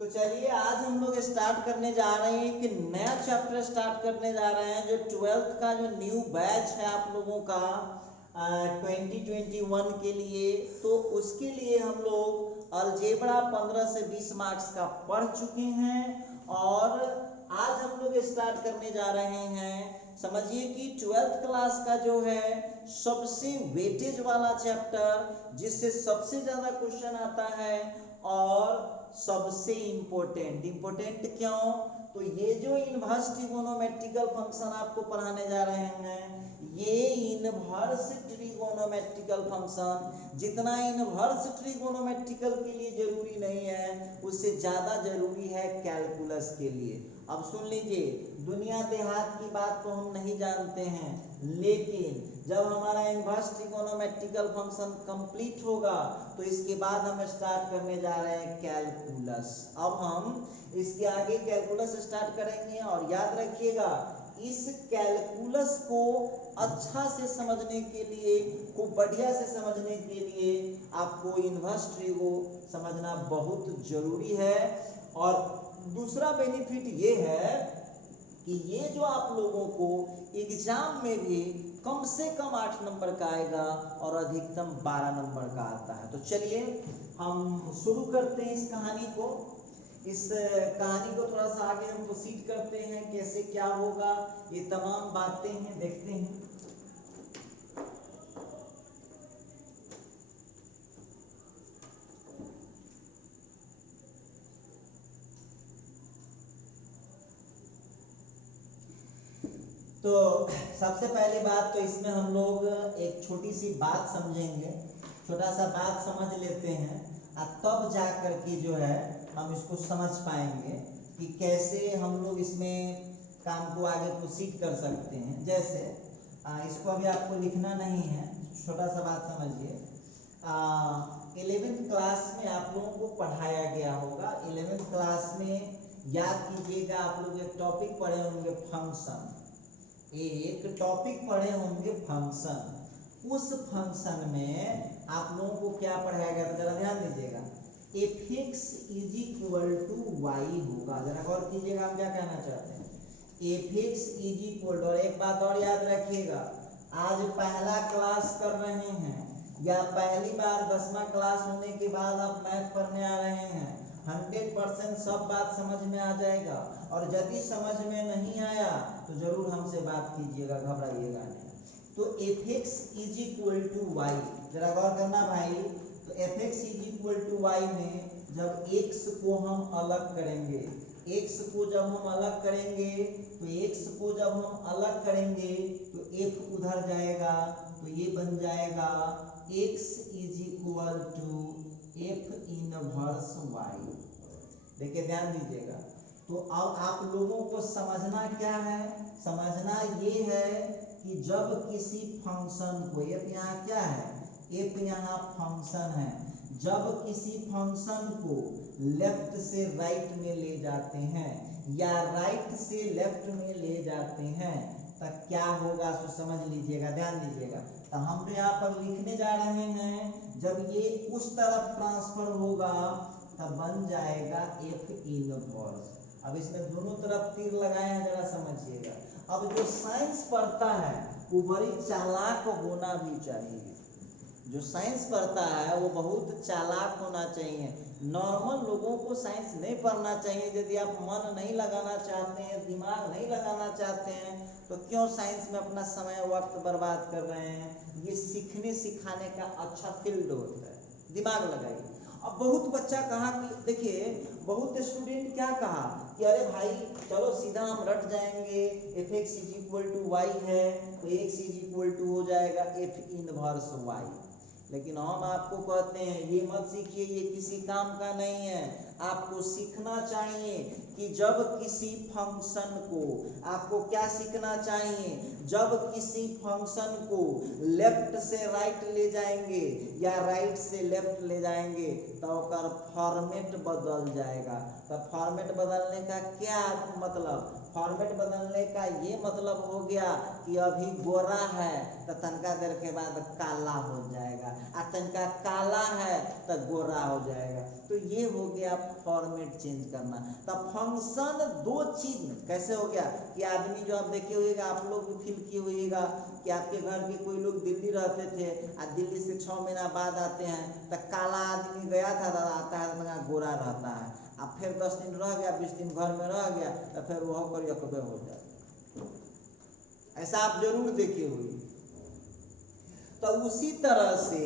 तो चलिए आज हम लोग स्टार्ट करने जा रहे हैं कि नया चैप्टर स्टार्ट करने जा रहे हैं जो 12th का जो न्यू बैच है आप लोगों का 2021 के लिए। तो उसके लिए हम लोग अलजेब्रा 15 से 20 मार्क्स का पढ़ चुके हैं और आज हम लोग स्टार्ट करने जा रहे हैं। समझिए कि 12th क्लास का जो है सबसे वेटेज वाला चैप्टर जिससे सबसे ज्यादा क्वेश्चन आता है और सबसे इम्पोर्टेंट क्यों? तो ये जो इनवर्स ट्रिगोनोमेट्रिकल फंक्शन आपको पढ़ाने जा रहे हैं, ये इनवर्स ट्रिगोनोमेट्रिकल फंक्शन जितना इनवर्स ट्रिगोनोमेट्रिकल के लिए जरूरी नहीं है उससे ज्यादा जरूरी है कैलकुलस के लिए। अब सुन लीजिए, दुनिया देहात की बात तो हम नहीं जानते हैं, लेकिन जब हमारा इनवर्स ट्रिगोनोमेट्रिकल फंक्शन कंप्लीट होगा तो इसके बाद हम स्टार्ट करने जा रहे हैं कैलकुलस। अब हम इसके आगे कैलकुलस स्टार्ट करेंगे और याद रखिएगा इस कैलकुलस को अच्छा से समझने के लिए, खूब बढ़िया से समझने के लिए आपको इनवर्स ट्रिगो समझना बहुत जरूरी है। और दूसरा बेनिफिट ये है कि ये जो आप लोगों को एग्जाम में भी कम से कम 8 नंबर का आएगा और अधिकतम 12 नंबर का आता है। तो चलिए हम शुरू करते हैं इस कहानी को। इस कहानी को थोड़ा सा आगे हम प्रोसीड करते हैं, कैसे क्या होगा ये तमाम बातें हैं, देखते हैं। तो सबसे पहली बात तो इसमें हम लोग एक छोटी सी बात समझेंगे, छोटा सा बात समझ लेते हैं और तब जा कर के जो है हम इसको समझ पाएंगे कि कैसे हम लोग इसमें काम को आगे प्रोसीड कर सकते हैं। जैसे इसको अभी आपको लिखना नहीं है, छोटा सा बात समझिए। 11th क्लास में आप लोगों को पढ़ाया गया होगा। 11th क्लास में याद कीजिएगा आप लोग एक टॉपिक पढ़े होंगे फंक्शन, एक टॉपिक पढ़े होंगे फंक्शन। उस फंक्शन में आप लोगों को क्या पढ़ाया गया था, जरा ध्यान दीजिएगा। fx is equal to y होगा। जरा गौर कीजिएगा हम क्या कहना चाहते हैं। fx इज इक्वल टू, और एक बात और याद रखिएगा, आज पहला क्लास कर रहे हैं या पहली बार 10वां क्लास होने के बाद आप मैथ पढ़ने आ रहे हैं, 100% सब बात समझ में आ जाएगा। और यदि समझ में नहीं आया तो जरूर हमसे बात कीजिएगा, घबराइएगा नहीं। तो fx is equal to y, जरा गौर करना भाई। तो fx is equal to y में जब x को हम अलग करेंगे, x को जब हम अलग करेंगे तो x को जब हम अलग करेंगे तो f उधर जाएगा, तो ये बन जाएगा x is equal to f inverse y। देखिए ध्यान दीजिएगा। तो अब आप लोगों को समझना क्या है, समझना ये है कि जब किसी फंक्शन को, f यहाँ क्या है, f यहाँ फंक्शन है, जब किसी फंक्शन को लेफ्ट से राइट में ले जाते हैं या राइट से लेफ्ट में ले जाते हैं तब क्या होगा सो समझ लीजिएगा, ध्यान दीजिएगा। तो हम तो यहाँ पर लिखने जा रहे हैं जब ये उस तरफ ट्रांसफर होगा तब बन जाएगा f इनवर्स। अब इसमें दोनों तरफ तीर लगाए हैं, जरा समझिएगा। अब जो साइंस पढ़ता है वो बड़ी चालाक होना भी चाहिए। जो साइंस पढ़ता है वो बहुत चालाक होना चाहिए। नॉर्मल लोगों को साइंस नहीं पढ़ना चाहिए। यदि आप मन नहीं लगाना चाहते हैं, दिमाग नहीं लगाना चाहते हैं तो क्यों साइंस में अपना समय वक्त बर्बाद कर रहे हैं। ये सीखने सिखाने का अच्छा फील्ड होता है, दिमाग लगाइए। अब बहुत बच्चा कहा कि देखिए, बहुत स्टूडेंट क्या कहा कि अरे भाई चलो सीधा हम रट जाएंगे, fx is equal to y है तो x इज इक्वल टू हो जाएगा f इनवर्स y। लेकिन हम आपको कहते हैं ये मत सीखिए, ये किसी काम का नहीं है। आपको सीखना चाहिए कि जब किसी फंक्शन को, आपको क्या सीखना चाहिए, जब किसी फंक्शन को लेफ्ट से राइट ले जाएंगे या राइट से लेफ्ट ले जाएंगे तो उसका फॉर्मेट बदल जाएगा। तो फॉर्मेट बदलने का क्या मतलब, फॉर्मेट बदलने का ये मतलब हो गया कि अभी गोरा है तो तनका देर के बाद काला हो जाएगा, आ तनका काला है तो गोरा हो जाएगा। तो ये हो गया फॉर्मेट चेंज करना। तो फंक्शन दो चीज में कैसे हो गया कि आदमी जो आप देखे होइएगा, आप लोग भी फील किए होइएगा कि आपके घर के कोई लोग दिल्ली रहते थे और दिल्ली से 6 महीना बाद आते हैं तो काला आदमी गया था तो आता है तो गोरा रहता है, अब फिर 10 दिन रह गया, 20 दिन घर में रह गया तो फिर वह कर यकबे हो जाता। ऐसा आप जरूर देखे हुए। तो उसी तरह से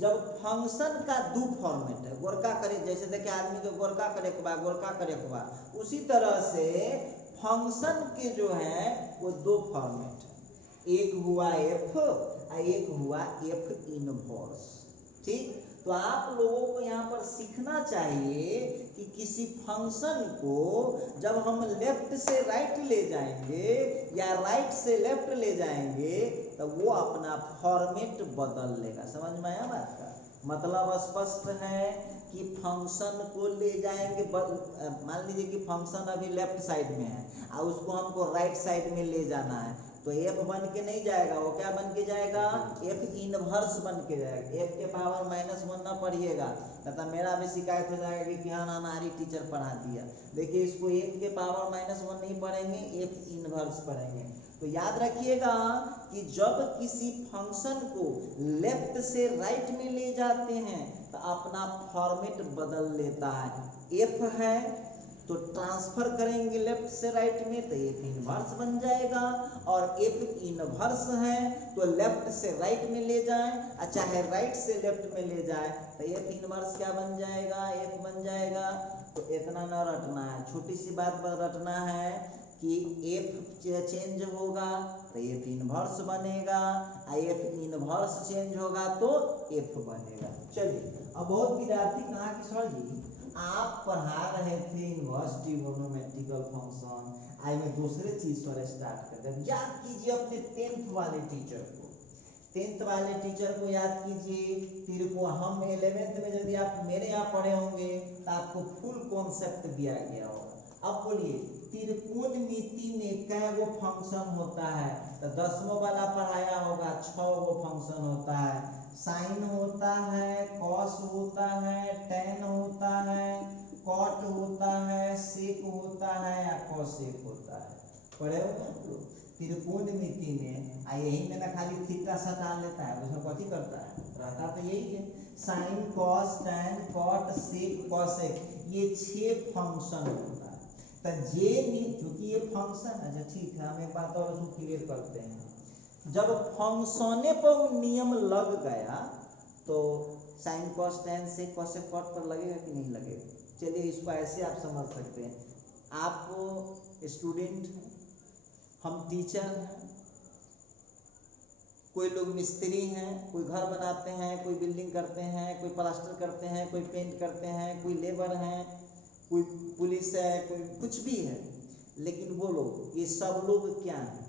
जब फंक्शन का दो फॉर्मेट है, गोरका करे, जैसे देखे आदमी को गोरका करे के बाद गोरका करे के बाद, उसी तरह से फंक्शन के जो है वो दो फॉर्मेट है, एक हुआ एफ और एक हुआ एफ इनवर्स। ठीक, तो आप लोगों को यहाँ पर सीखना चाहिए कि किसी फंक्शन को जब हम लेफ्ट से राइट ले जाएंगे या राइट से लेफ्ट ले जाएंगे तो वो अपना फॉर्मेट बदल लेगा। समझ में आया बात का मतलब? स्पष्ट है कि फंक्शन को ले जाएंगे, मान लीजिए कि फंक्शन अभी लेफ्ट साइड में है और उसको हमको राइट साइड में ले जाना है, तो एफ बन के नहीं जाएगा, वो क्या बन के जाएगा? एफ इनवर्स बन के जाएगा। एफ के पावर -1 ना पढ़िएगा, तो मेरा भी शिकायत हो जाएगा कि हाँ हमारी टीचर पढ़ा दिया। देखिए इसको एफ के पावर -1 नहीं पढ़ेंगे, एफ इनवर्स पढ़ेंगे। तो याद रखिएगा कि जब किसी फंक्शन को लेफ्ट से राइट में ले जाते हैं तो अपना फॉर्मेट बदल लेता है। एफ है तो ट्रांसफर करेंगे लेफ्ट से राइट में तो एफ इनवर्स बन जाएगा, और एफ इनवर्स है तो लेफ्ट से राइट में ले जाए चाहे राइट से लेफ्ट में ले जाए तो एफ इनवर्स क्या बन जाएगा? एफ बन जाएगा। तो इतना ना रटना है, छोटी सी बात रटना है कि एफ चेंज होगा तो एफ इनवर्स बनेगा, एफ इनवर्स चेंज होगा तो एफ बनेगा। चलिए अब बहुत विद्यार्थी कहा कि सर जी आप पढ़ा रहे थे इनवर्स ट्रिगोनोमेट्रिकल फंक्शन, आज मैं दूसरे चीज पर स्टार्ट कर दें। याद कीजिए अपने 10th वाले टीचर को, 10th वाले टीचर को याद कीजिए। फिर को हम 11th में यदि आप मेरे यहाँ पढ़े होंगे तो आपको फुल कॉन्सेप्ट दिया गया होगा। अब बोलिए त्रिकोणमिति में कै गो फंक्शन होता है? तो 10वां वाला पढ़ाया होगा, 6 गो फंक्शन होता है। साइन होता है, कॉस होता है, टेन होता है, कॉट होता है, सेक होता है या कॉसेक होता है। पढ़े हो ना आप लोग? त्रिकोणमिति में यही में ना खाली थीटा सटा लेता है, उसमें कथी करता है? रहता तो यही है, sine cos tan cot sec cosec, ये 6 फंक्शन होता है। तो ये क्योंकि ये फंक्शन है, अच्छा ठीक है, हम एक बात और उसको क्लियर करते हैं। जब फंक्शने पर नियम लग गया तो sine cos tan sec cosec cot पर लगेगा कि नहीं लगेगा? चलिए इसको ऐसे आप समझ सकते हैं, आप स्टूडेंट हैं, हम टीचर हैं, कोई लोग मिस्त्री हैं, कोई घर बनाते हैं, कोई बिल्डिंग करते हैं, कोई प्लास्टर करते हैं, कोई पेंट करते हैं, कोई लेबर हैं, कोई पुलिस है, कोई कुछ भी है। लेकिन वो लोग, ये सब लोग क्या हैं?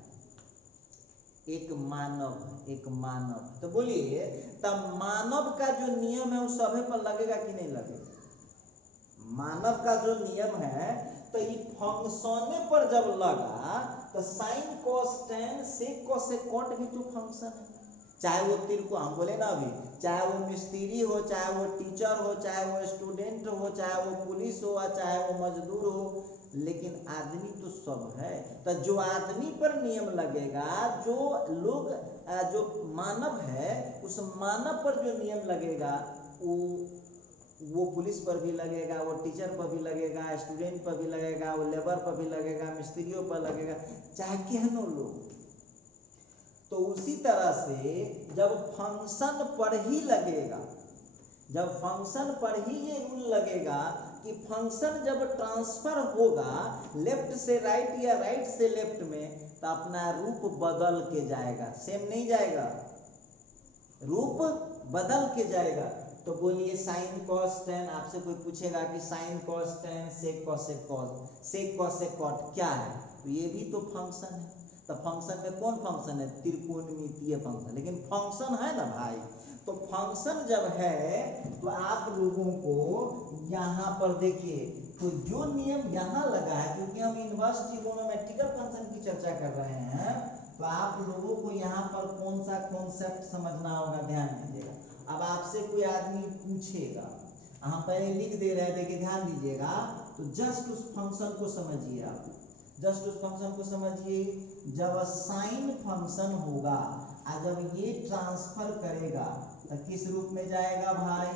एक मानव, एक मानव। तो बोलिए तब मानव का जो नियम है वो सभी पर लगेगा कि नहीं लगेगा? मानव का जो नियम है तो ये फंक्शने पर जब लगा तो sine cos tan sec cosec cot भी तो फंक्शन है। चाहे वो तिरको हम बोले ना अभी, चाहे वो मिस्त्री हो, चाहे वो टीचर हो, चाहे वो स्टूडेंट हो, चाहे वो पुलिस हो, चाहे वो मजदूर हो, लेकिन आदमी तो सब है। तो जो आदमी पर नियम लगेगा, जो लोग जो मानव है उस मानव पर जो नियम लगेगा वो पुलिस पर भी लगेगा, वो टीचर पर भी लगेगा, स्टूडेंट पर भी लगेगा, वो लेबर पर भी लगेगा, मिस्त्रियों पर लगेगा, चाहे केहनो लोग। तो उसी तरह से जब फंक्शन पर ही लगेगा, जब फंक्शन पर ही ये रूल लगेगा कि फंक्शन जब ट्रांसफर होगा लेफ्ट से राइट या राइट से लेफ्ट में तो अपना रूप बदल के जाएगा, सेम नहीं जाएगा, रूप बदल के जाएगा। तो बोलिए साइन कॉस टेन, आपसे कोई पूछेगा कि sine cos tan sec cosec cos sec cosec cot क्या है? तो ये भी तो फंक्शन है। तो फंक्शन में कौन फंक्शन है? त्रिकोणमितीय फंक्शन। लेकिन फंक्शन है ना भाई, तो फंक्शन जब है तो आप लोगों को यहाँ पर देखिए, तो जो नियम यहाँ लगा है, क्योंकि हम इनवर्स ट्रिगोनोमेट्रिकल फंक्शन की चर्चा कर रहे हैं, तो आप लोगों को यहाँ पर कौन सा कॉन्सेप्ट समझना होगा, ध्यान दीजिएगा। अब आपसे कोई आदमी पूछेगा, हम पहले लिख दे रहे हैं, देखिए ध्यान दीजिएगा, तो जस्ट उस फंक्शन को समझिए आप, जस्ट उस फंक्शन को समझिए। जब साइन फंक्शन होगा और जब ये ट्रांसफर करेगा तो किस रूप में जाएगा भाई,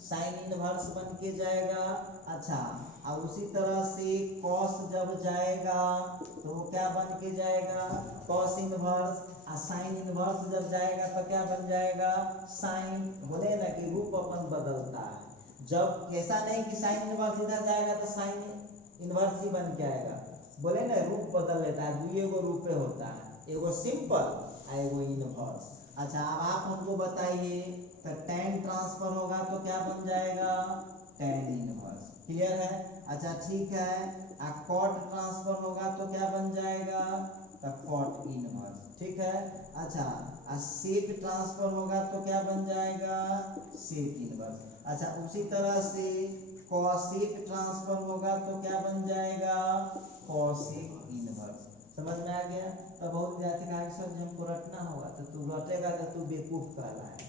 साइन इनवर्स बन के जाएगा। अच्छा, और उसी तरह से कॉस जब जाएगा तो वो क्या बन के जाएगा, कॉस इनवर्स। और साइन इनवर्स जब जाएगा तो क्या बन जाएगा, साइन। बोले ना कि रूप अपन बदलता है, जब ऐसा नहीं कि साइन इनवर्स इधर जाएगा तो साइन इनवर्स ही बन के आएगा, बोले ना रूप बदल लेता है, दुइये गो रूप होता है, एगो सिंपल और एगो इनवर्स। अच्छा, अब आप हमको बताइए, तो टेन ट्रांसफर होगा तो क्या बन जाएगा, टेन इनवर्स। क्लियर है? अच्छा ठीक है। कॉट ट्रांसफर होगा तो क्या बन जाएगा, तो कॉट इनवर्स। ठीक है। अच्छा, सेक ट्रांसफर होगा तो क्या बन जाएगा, सेक इनवर्स। अच्छा, उसी तरह से कॉसेक ट्रांसफर होगा तो क्या बन जाएगा, कॉसेक इनवर्स। समझ में आ गया? तो बहुत विद्यार्थी कहा सर हमको रटना होगा, तो तू रटेगा तो तू बेवकूफ कहलाएगा,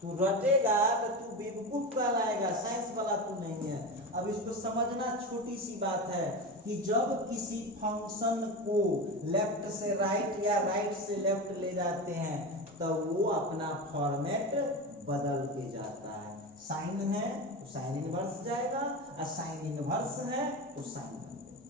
तू रटेगा तो तू बेवकूफ कहलाएगा, साइंस वाला तू नहीं है। अब इसको समझना छोटी सी बात है कि जब किसी फंक्शन को लेफ्ट से राइट या राइट से लेफ्ट ले जाते हैं तो वो अपना फॉर्मेट बदल के जाता है। साइन है तो साइन इनवर्स जाएगा, और साइन इनवर्स है तो साइन।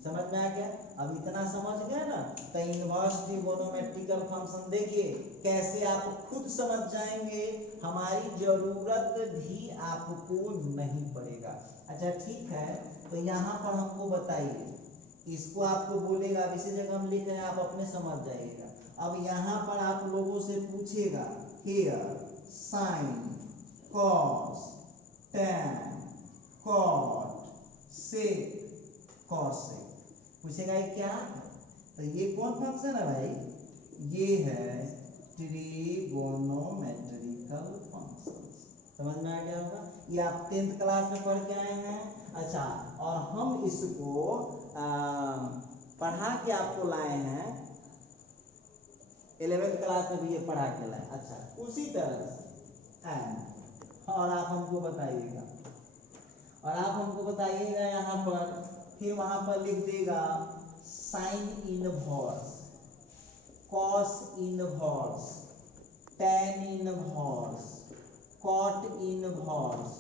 समझ में आ गया? अब इतना समझ गए ना, तो इनवर्स ट्रिगोनोमेट्रिकल फंक्शन देखिए कैसे आप खुद समझ जाएंगे, हमारी जरूरत भी आपको नहीं पड़ेगा। अच्छा ठीक है, तो यहाँ पर हमको बताइए, इसको आपको बोलेगा, अब इसी जगह हम लिख रहे हैं, आप अपने समझ जाइएगा। अब यहाँ पर आप लोगों से पूछेगा here sine cos tan cot sec cosec, पूछेगा ये क्या है, तो ये कौन फंक्शन है भाई, ये है ट्रिगोनोमेट्रिकल फंक्शन। समझ में आ गया होगा? ये आप 10th क्लास में पढ़ के आए हैं। अच्छा, और हम इसको पढ़ा के आपको लाए हैं, 11th क्लास में भी ये पढ़ा के लाए। अच्छा, उसी तरह से और आप हमको बताइएगा, और आप हमको बताइएगा यहाँ पर, फिर वहां पर लिख देगा sine inverse, cos inverse, tan inverse, cot inverse.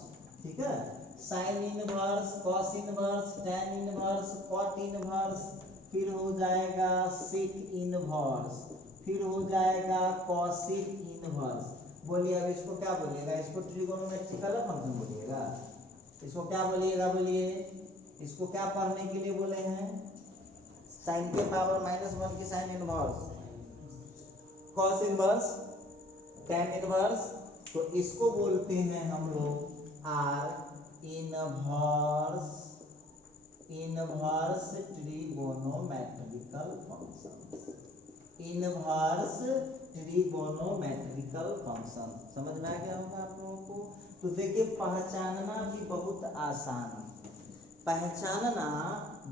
ठीक है, sine inverse, cos inverse, tan inverse, cot inverse, फिर हो जाएगा सेक इनवर्स, फिर हो जाएगा कॉसेक इनवर्स। बोलिए अब इसको क्या बोलिएगा, इसको ट्रिगोनोमेट्रिकल फंक्शन बोलिएगा, इसको क्या बोलिएगा, बोलिए इसको क्या पढ़ने के लिए बोले हैं, साइन के पावर -1 की sign inverse, cos inverse, tan inverse, तो इसको बोलते हैं हम लोग are inverse, inverse trigonometrical function, inverse trigonometrical function. समझ में आ गया होगा आप लोगों को? तो देखिए पहचानना भी बहुत आसान है, पहचानना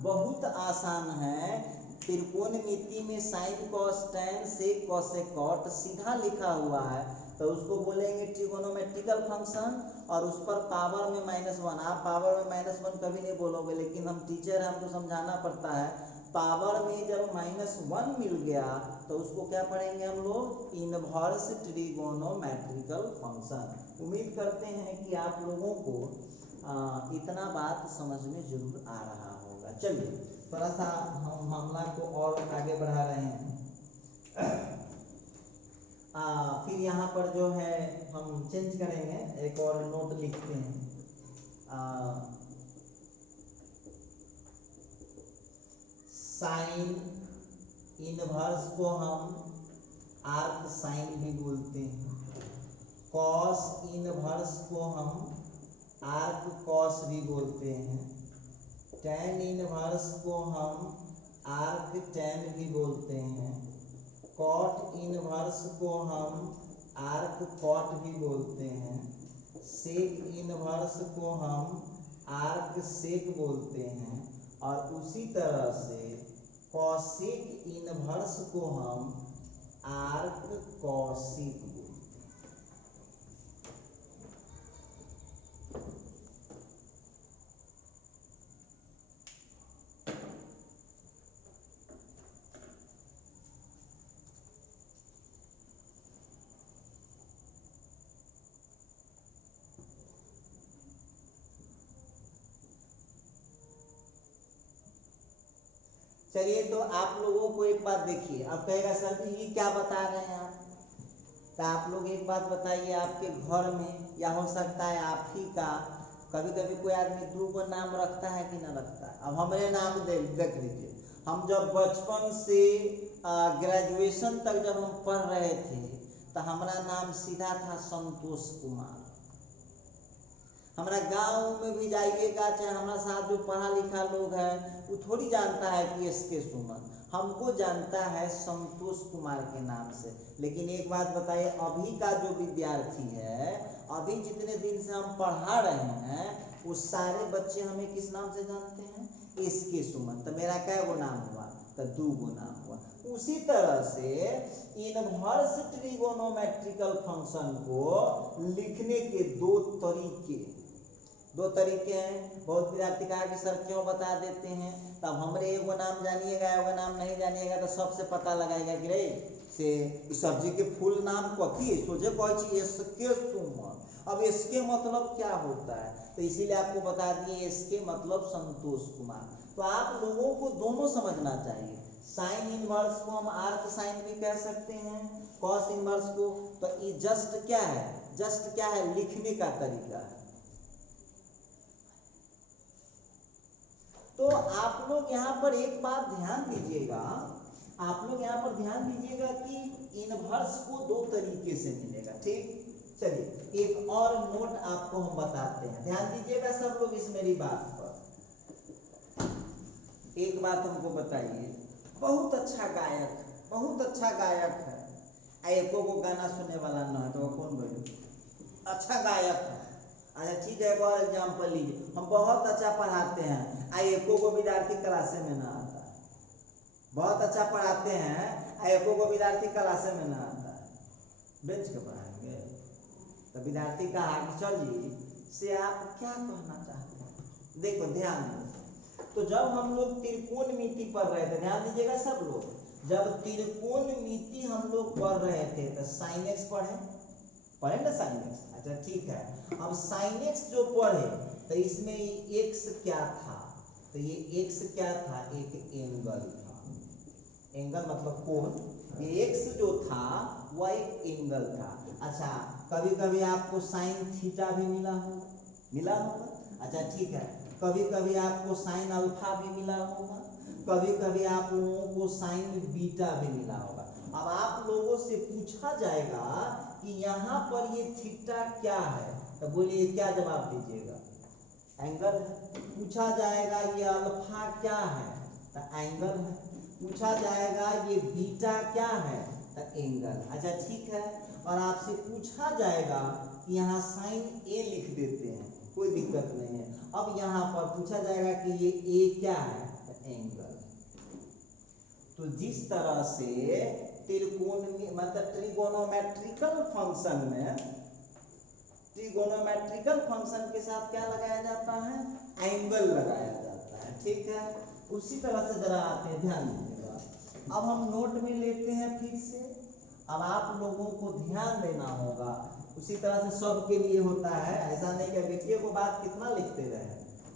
बहुत आसान है। त्रिकोणमिति में sine cos tan sec cosec cot सीधा लिखा हुआ है, तो उसको बोलेंगे ट्रिगोनोमेट्रिकल फंक्शन, और उस पर पावर में -1। आप पावर में -1 कभी नहीं बोलोगे, लेकिन हम टीचर हैं, हमको समझाना पड़ता है। पावर में जब -1 मिल गया तो उसको क्या पढ़ेंगे हम लोग, इनवर्स ट्रिगोनोमेट्रिकल फंक्शन। उम्मीद करते हैं कि आप लोगों को इतना बात समझ में जरूर आ रहा होगा। चलिए थोड़ा सा हम मामला को और आगे बढ़ा रहे हैं। फिर यहाँ पर जो है हम चेंज करेंगे, एक और नोट लिखते हैं। साइन इनवर्स को हम आर्क साइन भी बोलते हैं, कॉस इनवर्स को हम आर्क कॉस भी बोलते हैं, टैन इनवर्स को हम आर्क टैन भी बोलते हैं, कॉट इनवर्स को हम आर्क कॉट भी बोलते हैं, सेक इनवर्स को हम आर्क सेक बोलते हैं, और उसी तरह से कॉसेक इनवर्स को हम आर्क कॉसेक बोलते हैं। चलिए तो आप लोगों को एक बात देखिए, अब कहेगा सर जी ये क्या बता रहे हैं आप, तो आप लोग एक बात बताइए, आपके घर में या हो सकता है आप ही का कभी कभी कोई आदमी दो गो नाम रखता है कि ना रखता है। अब हमारे नाम देख लीजिए, हम जब बचपन से ग्रेजुएशन तक जब हम पढ़ रहे थे तो हमारा नाम सीधा था संतोष कुमार। हमारा गांव में भी जाइएगा, चाहे हमारा साथ जो पढ़ा लिखा लोग हैं वो थोड़ी जानता है कि एसके सुमन, हमको जानता है संतोष कुमार के नाम से। लेकिन एक बात बताइए, अभी का जो विद्यार्थी है, अभी जितने दिन से हम पढ़ा रहे हैं, वो सारे बच्चे हमें किस नाम से जानते हैं? एसके सुमन। तो मेरा क्या गो नाम हुआ? तो दो गो नाम हुआ। उसी तरह से इनवर्स ट्रिगोनोमेट्रिकल फंक्शन को लिखने के दो तरीके हैं। बहुत विद्यार्थी कहा कि सर क्यों बता देते हैं, तब हमरे एगो नाम जानिएगा एगो नाम नहीं जानिएगा तो सबसे पता लगाएगा कि रे से इस सब्जी के फुल नाम कथी सोचे कहे एसके सुमन। अब इसके मतलब क्या होता है, तो इसीलिए आपको बता दिए इसके मतलब संतोष कुमार। तो आप लोगों को दोनों समझना चाहिए, साइन इनवर्स को हम आर्क साइन भी कह सकते हैं, कॉस इनवर्स को। तो ये जस्ट क्या है? लिखने का तरीका है। तो आप लोग यहाँ पर एक बात ध्यान दीजिएगा, कि इनवर्स को दो तरीके से मिलेगा। ठीक, चलिए एक और नोट आपको हम बताते हैं, ध्यान दीजिएगा सब लोग इस मेरी बात पर। एक बात हमको बताइए, बहुत अच्छा गायक है, एको को गाना सुनने वाला न है तो कौन बोले? अच्छा गायक है। अच्छा ठीक है, एक और एग्जाम्पल लीजिए, हम बहुत अच्छा पढ़ाते हैं, एको को विद्यार्थी क्लासे में ना आता है। बहुत अच्छा पढ़ाते हैं, एको को विद्यार्थी क्लासे में ना आता है, बेंच के पढ़ाएंगे। तो विद्यार्थी कहा कि सर जी से आप क्या कहना चाहते हैं? देखो ध्यान दो, तो जब हम लोग त्रिकोणमिति पढ़ रहे थे, ध्यान दीजिएगा सब लोग, जब त्रिकोणमिति हम लोग पढ़ रहे थे तो साइन एक्स पढ़े ना साइन एक्स। अच्छा ठीक है, अब साइन एक्स जो पढ़े तो इसमें एक्स क्या था? तो ये एक्स क्या था? एक एंगल था। एंगल मतलब कोण। ये एक्स जो था वह एक एंगल था। अच्छा, कभी कभी आपको साइन थीटा भी मिला होगा। अच्छा ठीक है, कभी कभी आपको साइन अल्फा भी मिला होगा, कभी कभी आप लोगों को साइन बीटा भी मिला होगा। अब आप लोगों से पूछा जाएगा कि यहाँ पर ये थीटा क्या है, तो बोलिए क्या जवाब दीजिएगा? एंगल है। पूछा जाएगा ये अल्फा क्या है, तो एंगल है। पूछा जाएगा ये बीटा क्या है, तो एंगल। अच्छा ठीक है, और आपसे पूछा जाएगा कि यहाँ साइन ए लिख देते हैं, कोई दिक्कत नहीं है। अब यहाँ पर पूछा जाएगा कि ये ए क्या है, तो एंगल। तो जिस तरह से ट्रिगोनोमेट्रिकल फंक्शन के साथ क्या लगाया जाता है? एंगल लगाया जाता है। ठीक है, उसी तरह से जरा आते हैं, ध्यान दीजिएगा। अब हम नोट में लेते हैं फिर से, अब आप लोगों को ध्यान देना होगा, उसी तरह से सबके लिए होता है, ऐसा नहीं कि देखिए को बात कितना लिखते रहे।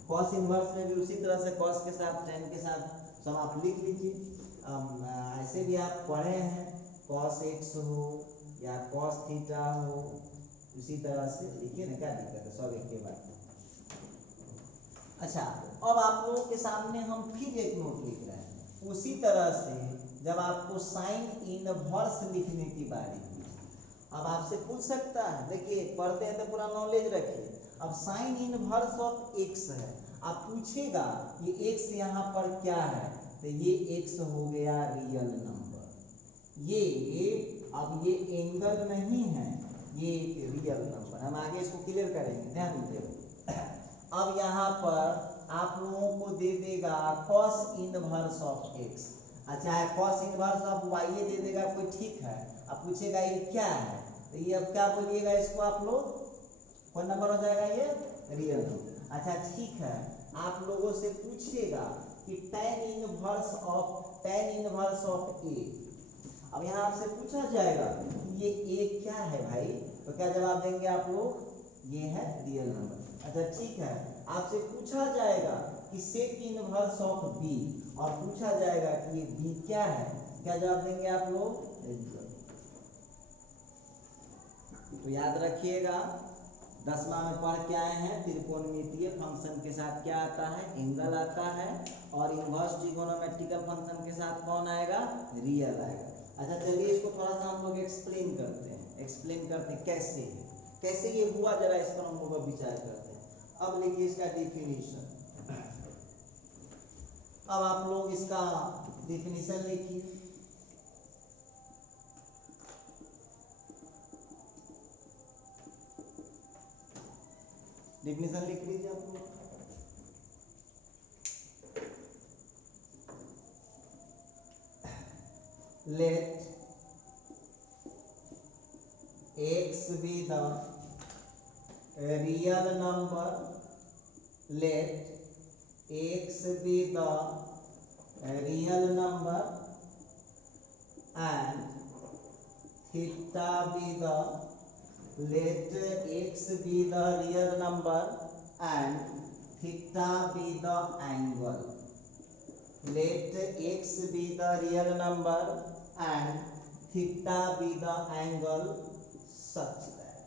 कॉस इनवर्स में भी उसी तरह से कॉस के साथ टेन के साथ सब आप लिख लीजिए। ऐसे भी आप पढ़े हैं, कॉस एक्स हो या कॉस थीटा हो, उसी तरह से लिखिए ना, क्या दिक्कत है, सब एक के बाद। अच्छा, अब आप लोगों के सामने हम फिर एक नोट लिख रहे हैं, उसी तरह से जब आपको साइन इनवर्स लिखने की बारी हुई, अब आपसे पूछ सकता है, देखिए पढ़ते हैं तो पूरा नॉलेज रखिए। अब साइन इनवर्स ऑफ एक्स है, आप पूछेगा ये एक्स यहाँ पर क्या है, तो ये एक्स हो गया रियल नंबर। ये अब ये एंगल नहीं है, ये एक रियल नंबर। हम आगे इसको क्लियर करेंगे, ध्यान दीजिएगा। अब यहाँ पर आप लोगों को दे देगा cos इनवर्स ऑफ x। अच्छा है, cos इनवर्स ऑफ y ये दे देगा कोई, ठीक है। अब पूछेगा ये क्या है, तो ये अब क्या बोलिएगा इसको आप लोग? कौन नंबर हो जाएगा ये? Real number. अच्छा ठीक है, आप लोगों से पूछेगा कि tan इनवर्स ऑफ a। अब यहाँ आपसे पूछा जाएगा कि ये a क्या है भाई, तो क्या जवाब देंगे आप लोग? ये है रियल नंबर। अच्छा ठीक है, आपसे पूछा जाएगा कि सेक इनवर्स ऑफ बी, और पूछा जाएगा कि ये बी क्या है, क्या जवाब देंगे आप लोग? तो याद रखिएगा 10वां में पढ़ के आए हैं त्रिकोणमितीय फंक्शन के साथ क्या आता है? एंगल आता है, और इनवर्स ट्रिगोनोमेट्रिकल फंक्शन के साथ कौन आएगा? रियल आएगा। अच्छा चलिए इसको थोड़ा सा हम लोग एक्सप्लेन करते हैं कैसे ये हुआ, जरा इस पर हम लोग विचार करते हैं। अब लिखिए इसका डिफिनीशन, अब आप लोग इसका डिफिनीशन लिखिए। डिफिनीशन लिख लीजिए आप लोग। Let x be the real number, let x be the real number and theta be the, let x be the real number and theta be the angle, let x be the real number and theta be the angle such that,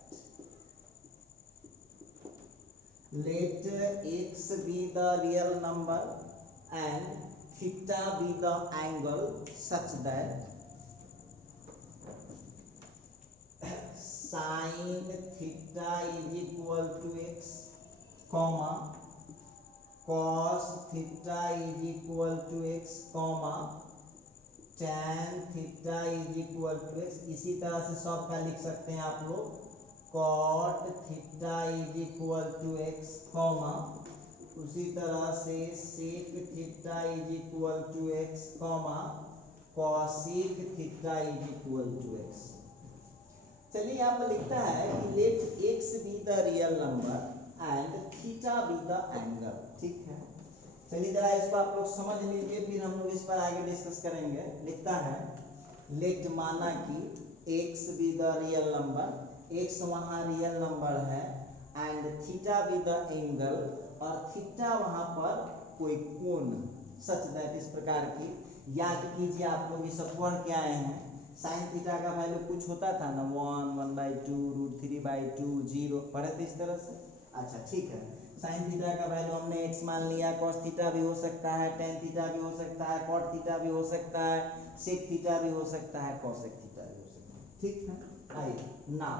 let x be the real number and theta be the angle such that sin theta is equal to x, comma cos theta is equal to x, comma tan theta is equal to x. इसी तरह से सब का लिख सकते हैं आप लोग, cot theta is equal to x, comma उसी तरह से sec theta is equal to x, comma cosec theta is equal to x. चलिए यहाँ पर लिखता है कि let x be the real number and theta be the angle, ठीक है। चलिए जरा इसको आप लोग समझ लीजिए, फिर हम लोग इस पर आगे डिस्कस करेंगे। लिखता है लेट, माना कि x B the real number, x वहाँ रियल नंबर है, and theta be the angle, और थीटा वहाँ पर कोई कोण, सच दैट इस प्रकार की। याद कीजिए आप लोग ये सब पढ़ के आए हैं, साइन थीटा का वैल्यू कुछ होता था ना, 1/2 √3/2 0, पढ़े थे इस तरह से। अच्छा ठीक है, साइन थीटा का वैल्यू हमने x मान लिया, कॉस थीटा भी हो सकता है, टेन थीटा भी हो सकता है, कॉट थीटा भी हो सकता है, सेक थीटा भी हो सकता है, कॉसेक थीटा भी हो सकता है, ठीक है। आइए नाउ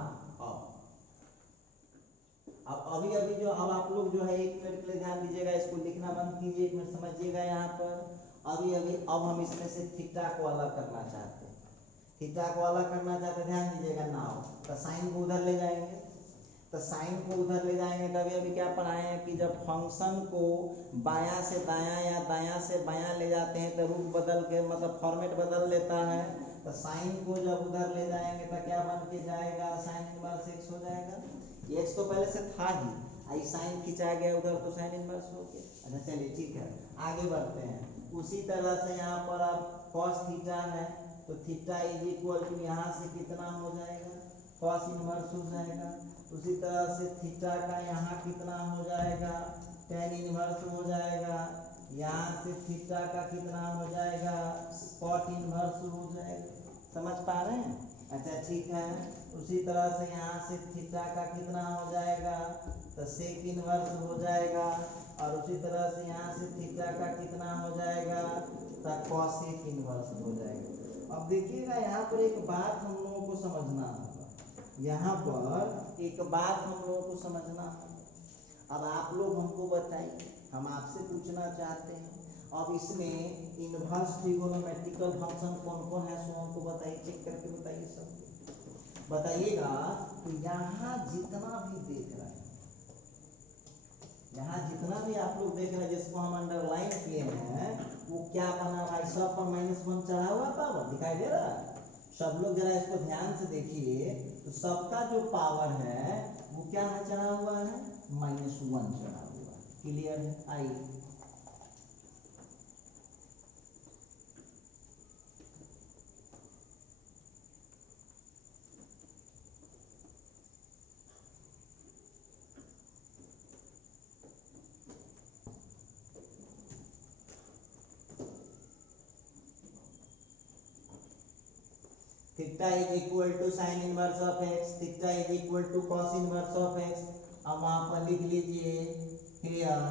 अब अभी जो, अब आप लोग जो है 1 मिनट के लिए ध्यान दीजिएगा, इसको लिखना बंद कीजिए, 1 मिनट समझिएगा। यहाँ पर अब हम इसमें से थीटा को अलग करना चाहते हैं, थीटा को अलग करना चाहते हैं, ध्यान दीजिएगा। नाउ तो साइन को उधर ले जाएंगे, तो साइन को उधर ले जाएंगे, तभी अभी क्या पढ़ाए हैं कि जब फंक्शन को बायां से दायां या दायां से बायां ले जाते हैं तो रूप बदल के, मतलब फॉर्मेट बदल लेता है। तो साइन को जब उधर ले जाएंगे तो क्या बन के जाएगा? साइन इनवर्स एक्स हो जाएगा। एक्स तो पहले से था ही, आई साइन खिंचा गया उधर तो साइन इनवर्स हो गया। अच्छा चलिए ठीक है, आगे बढ़ते हैं। उसी तरह से यहाँ पर अब कॉस थीटा है, तो थीटा इज इक्वल टू यहाँ से कितना हो जाएगा? कॉस इनवर्स हो जाएगा। उसी तरह से थीटा का यहाँ कितना हो जाएगा? टेन इनवर्स हो जाएगा। यहाँ से थीटा का कितना हो जाएगा? कॉट इनवर्स हो जाएगा। समझ पा रहे हैं? अच्छा ठीक है। उसी तरह से यहाँ से थीटा का कितना हो जाएगा? तो सेक इनवर्स हो जाएगा। और उसी तरह से यहाँ से थीटा का कितना हो जाएगा? तो कॉसेक इनवर्स हो जाएगा। अब देखिएगा यहाँ पर एक बात हम लोगों को समझना होगा, यहाँ पर एक बात हम लोगों को समझना। अब आप लोग हमको बताइए, हम आपसे पूछना चाहते हैं, अब इसमें इनवर्स ट्रिगोनोमेट्रिकल फंक्शन कौन कौन है, सो हमको बताइए, चेक करके बताइए। सब बताइएगा। तो यहाँ जितना भी देख रहे हैं, यहाँ जितना भी आप लोग देख रहे हैं जिसको हम अंडरलाइन किए हैं, वो क्या बना भाई? सब पर -1 चढ़ा हुआ पावर दिखाई दे रहा है। सब लोग जरा इसको ध्यान से देखिए, तो सबका जो पावर है वो क्या है? चढ़ा हुआ है, -1 चढ़ा हुआ है। क्लियर है? आइए theta is equal to sine inverse of x, theta is equal to cos inverse of x. अब वहां पर लिख लीजिए here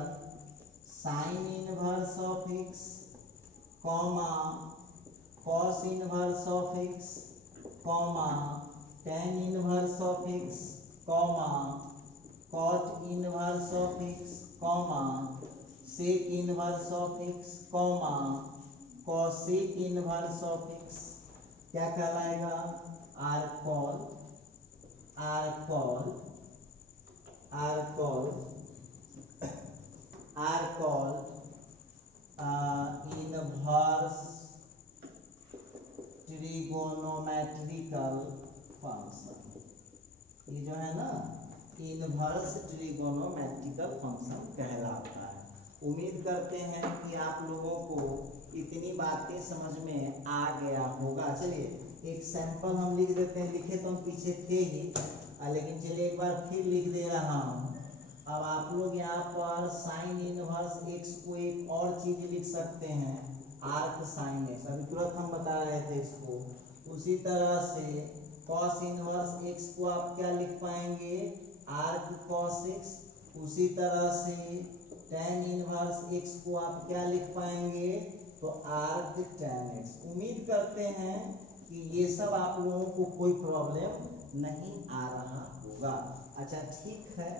sine inverse of x comma cos inverse of x comma tan inverse of x comma cot inverse of x comma sec inverse of x comma cosec inverse of x क्या कहलाएगा? Are call inverse trigonometrical function. ये जो है ना inverse trigonometrical function कहलाता है। उम्मीद करते हैं कि आप लोगों को इतनी बातें समझ में आ गया होगा। चलिए एक सैंपल हम लिख देते हैं, लिखे तो हम पीछे थे ही, लेकिन चलिए एक बार फिर लिख दे रहा हूँ। अब आप लोग यहाँ पर साइन इनवर्स एक्स को एक और चीज लिख सकते हैं, आर्क साइन एक्स, अभी तुरंत हम बता रहे थे इसको। उसी तरह से कॉस इनवर्स एक्स को आप क्या लिख पाएंगे? Arc cos x. उसी तरह से tan इनवर्स एक्स को आप क्या लिख पाएंगे? तो आर्क tan एक्स। उम्मीद करते हैं कि ये सब आप लोगों को कोई प्रॉब्लम नहीं आ रहा होगा। अच्छा ठीक है,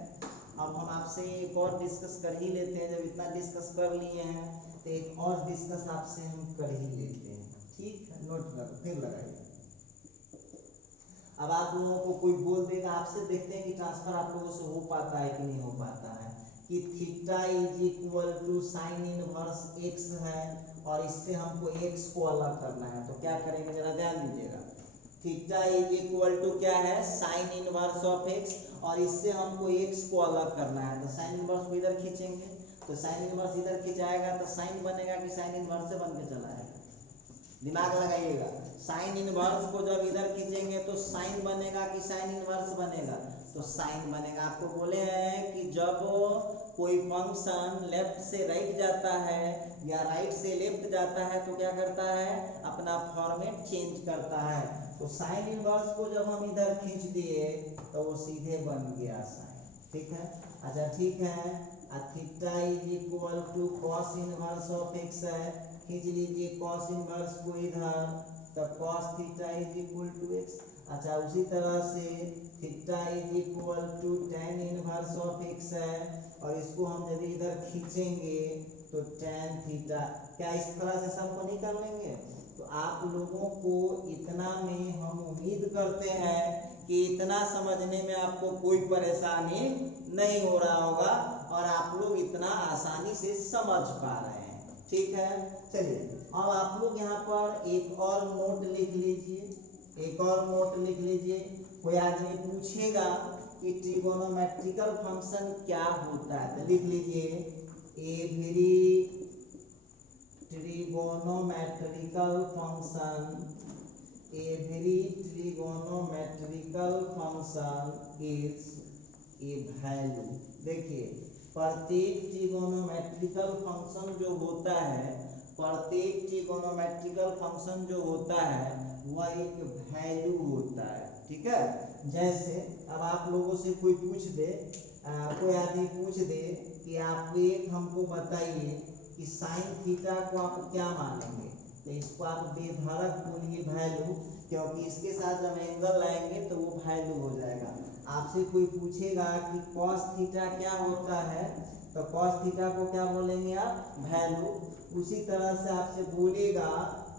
अब हम आपसे एक और डिस्कस कर ही लेते हैं। जब इतना डिस्कस कर लिए हैं तो एक और डिस्कस आपसे हम कर ही लेते हैं। ठीक है, नोट कर फिर लगाइए। अब आप लोगों को कोई बोल देगा, आपसे देखते हैं कि ट्रांसफर आप लोगों से हो पाता है कि नहीं हो पाता है, कि theta is equal to sine inverse x है और इससे हमको एक्स को अलग करना है। तो क्या करेंगे जरा ध्यान दीजिएगा। थीटा इज इक्वल टू क्या है? साइन इनवर्स ऑफ एक्स और इससे हमको एक्स को अलग करना है। तो साइन इनवर्स को इधर खींचेंगे, तो साइन इनवर्स इधर खिंचाएगा तो साइन बनेगा कि साइन इनवर्स से बन के चला आएगा? दिमाग लगाइएगा। साइन इनवर्स को जब इधर खींचेंगे तो साइन बनेगा कि साइन इनवर्स बनेगा? तो साइन बनेगा। आपको बोले हैं कि जब कोई फंक्शन लेफ्ट से राइट जाता है या राइट से लेफ्ट जाता है तो क्या करता है? अपना फॉर्मेट चेंज करता है। तो साइन इनवर्स को जब हम इधर खींच दिए तो वो सीधे बन गया साइन। ठीक है, अच्छा ठीक है। Theta is equal to cos inverse of x है, खींच लीजिए कॉस इनवर्स को इधर, तो cos theta is equal to x. अच्छा उसी तरह से theta is equal to tan inverse of x है और इसको हम यदि इधर खींचेंगे तो tan थीटा, क्या इस तरह से सब को नहीं कर लेंगे? तो आप लोगों को इतना में हम उम्मीद करते हैं कि इतना समझने में आपको कोई परेशानी नहीं हो रहा होगा और आप लोग इतना आसानी से समझ पा रहे हैं। ठीक है, चलिए अब आप लोग यहाँ पर एक और नोट लिख लीजिए, एक और नोट लिख लीजिए। कोई आदमी पूछेगा कि ट्रिगोनोमेट्रिकल फंक्शन क्या होता है, तो लिख लीजिए every trigonometrical function, every trigonometrical function is a value. देखिए प्रत्येक ट्रिगोनोमेट्रिकल फंक्शन जो होता है, प्रत्येक ट्रिगोनोमेट्रिकल फंक्शन जो होता है वह एक वैल्यू होता है। ठीक है, जैसे अब आप लोगों से कोई पूछ दे, कोई आदमी पूछ दे कि आप एक हमको बताइए कि साइन थीटा को आप क्या मानेंगे, तो इसको आप बेधड़क बोलिए वैल्यू, क्योंकि इसके साथ जब एंगल लाएंगे तो वो वैल्यू हो जाएगा। आपसे कोई पूछेगा कि कॉस थीटा क्या होता है, तो कॉस थीटा को क्या बोलेंगे आप? वैल्यू। उसी तरह से आपसे बोलेगा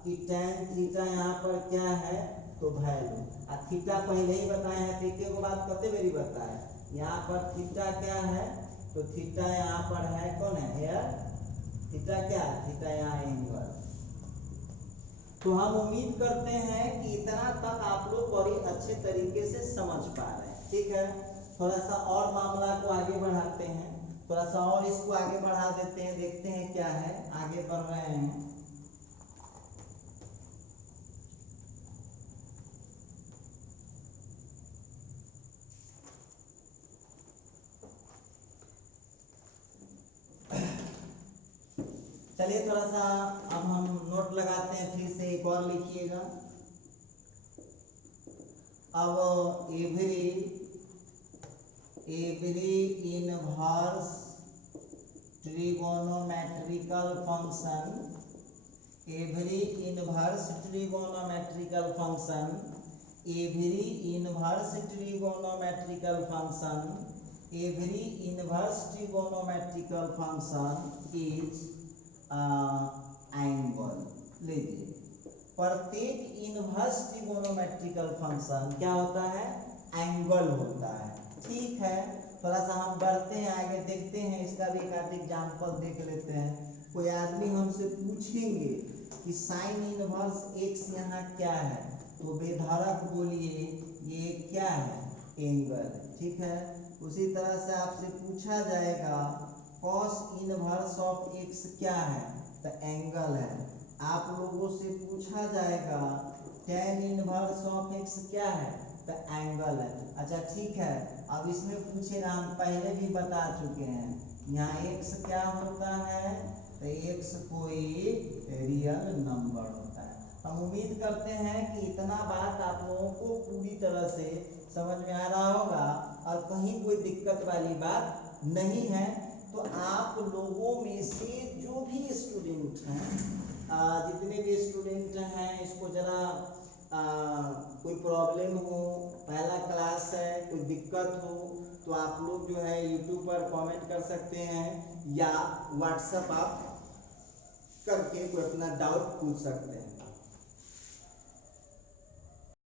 कि tan थीटा यहाँ पर क्या है, तो वैल्यू। थीटा पहले ही बताए हैं, थीटे को बात कते बेरी बताए। यहाँ पर थीटा क्या है, तो थीटा यहाँ पर है, कौन है? हेयर थीटा क्या है? थीटा यहाँ एंगल। तो हम उम्मीद करते हैं कि इतना तक आप लोग बड़ी अच्छे तरीके से समझ पा रहे हैं। ठीक है, थोड़ा सा और मामला को आगे बढ़ाते हैं, थोड़ा सा और इसको आगे बढ़ा देते हैं, देखते हैं क्या है। आगे बढ़ रहे हैं, चलिए थोड़ा सा अब हम नोट लगाते हैं, फिर से एक और लिखिएगा। अब every inverse trigonometrical function, every inverse trigonometrical function, every inverse trigonometrical function, every inverse trigonometrical function is angle. लीजिए, प्रत्येक इनवर्स ट्रिगोनोमेट्रिकल फंक्शन क्या होता है? एंगल होता है। ठीक है, थोड़ा सा हम बढ़ते हैं आगे, देखते हैं इसका भी एक आध एग्जाम्पल देख लेते हैं। कोई आदमी हमसे पूछेंगे कि साइन इनवर्स एक्स यहाँ क्या है, तो बेधड़क बोलिए ये क्या है? एंगल। ठीक है, उसी तरह से आपसे पूछा जाएगा कॉस इनवर्स ऑफ एक्स क्या है, तो एंगल है। आप लोगों से पूछा जाएगा tan इनवर्स ऑफ एक्स क्या है, तो एंगल है। अच्छा ठीक है, अब इसमें पूछेगा, हम पहले भी बता चुके हैं, यहाँ x क्या होता है, तो x कोई रियल नंबर होता है। हम उम्मीद करते हैं कि इतना बात आप लोगों को पूरी तरह से समझ में आ रहा होगा और कहीं कोई दिक्कत वाली बात नहीं है। तो आप लोगों में से जो भी स्टूडेंट हैं, जितने भी स्टूडेंट हैं, इसको जरा कोई प्रॉब्लम हो, पहला क्लास है, कोई दिक्कत हो, तो आप लोग जो है यूट्यूब पर कमेंट कर सकते हैं या व्हाट्सएप आप करके कोई अपना डाउट पूछ सकते हैं।